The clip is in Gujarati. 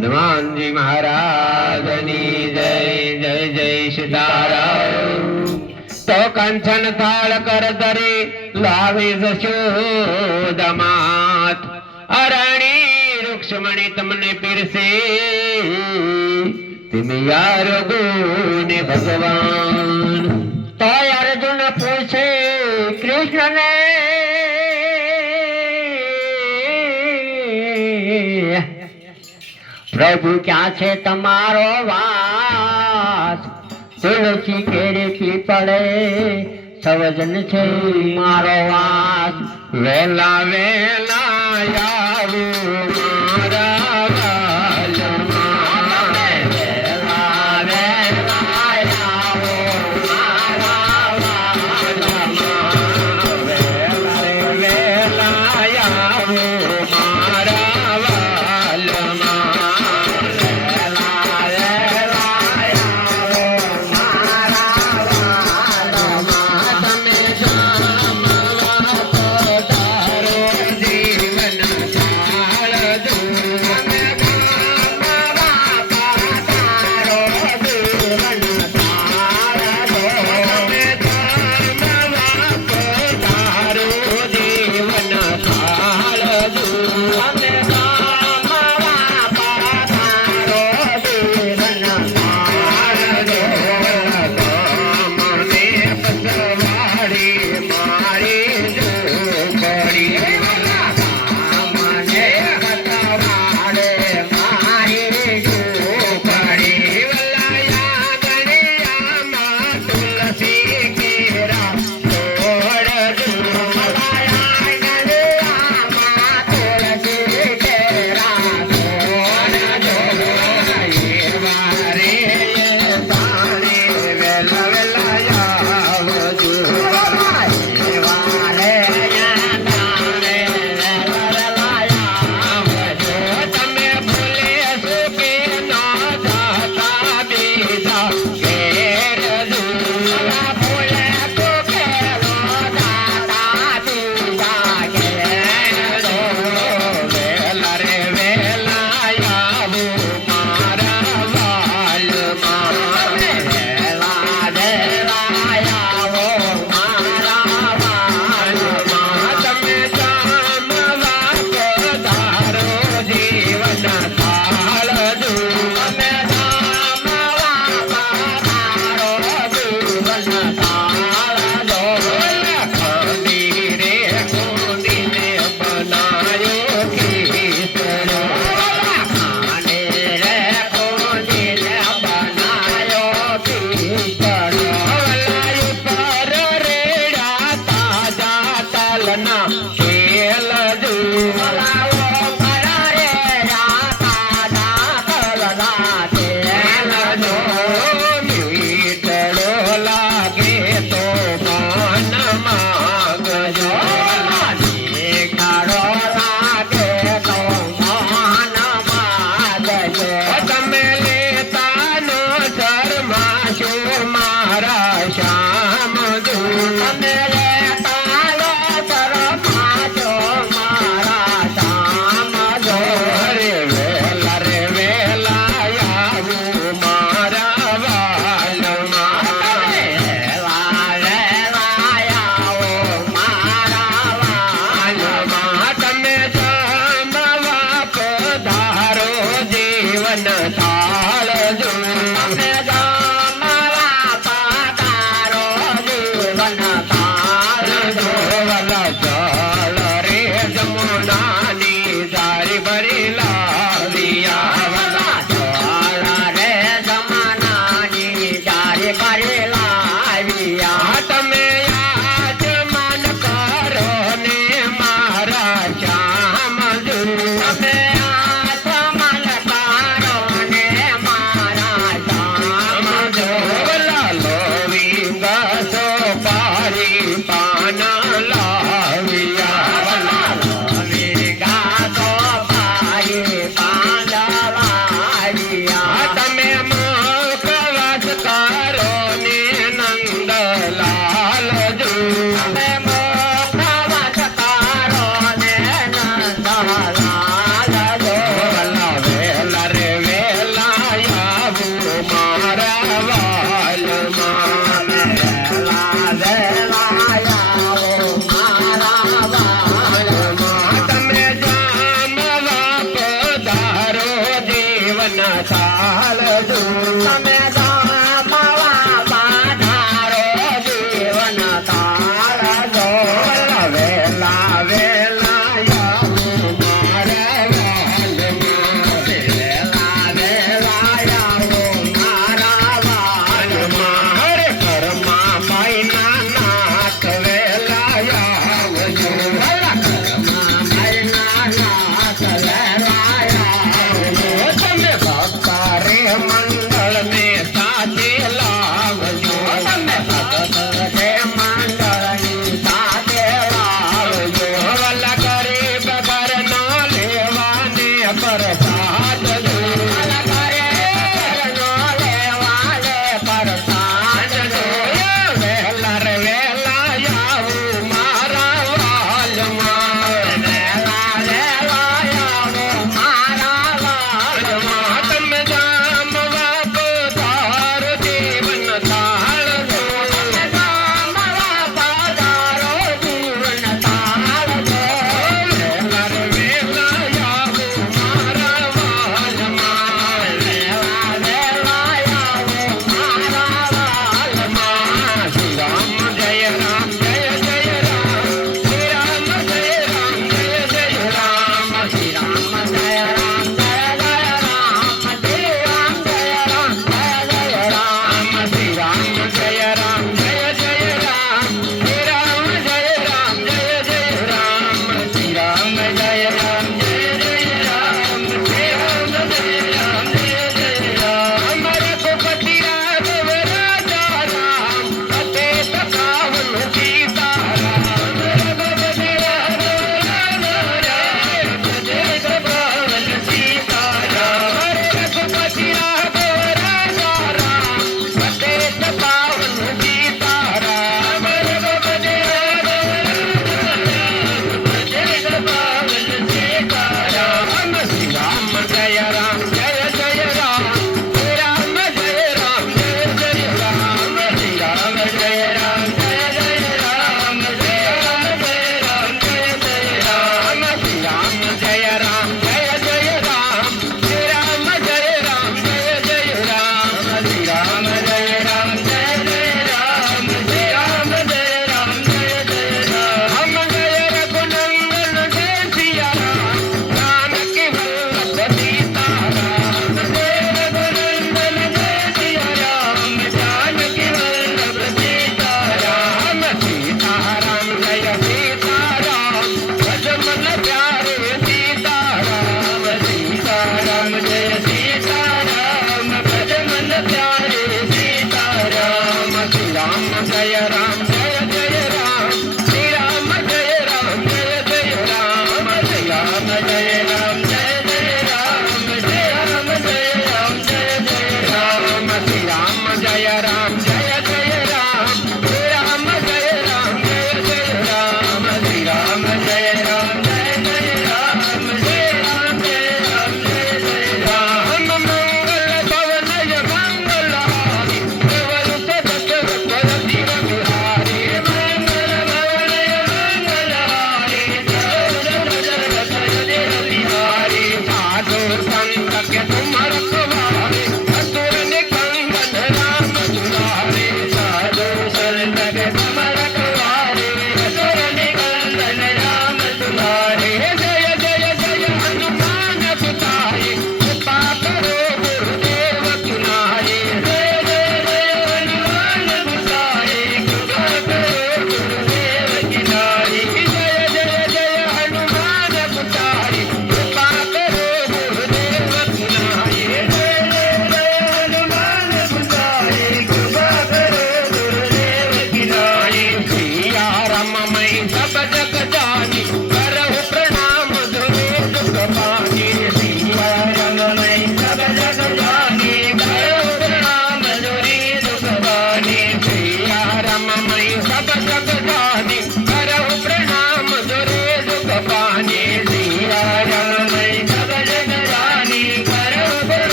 હનુમાનજી મહારાજની જય જય જય સીતારામ તો કંચન થાળ કર દરે લાવે જશોદમાત અરણી રૂક્ષમણી તમને પીરસે તમે યાર ગુને ભગવાન તો અર્જુન પૂછે કૃષ્ણને પ્રભુ ક્યાં છે તમારો વાસ? તુલસી કેરેથી પડે સવજન છે મારો વાસ. વેલા વેલા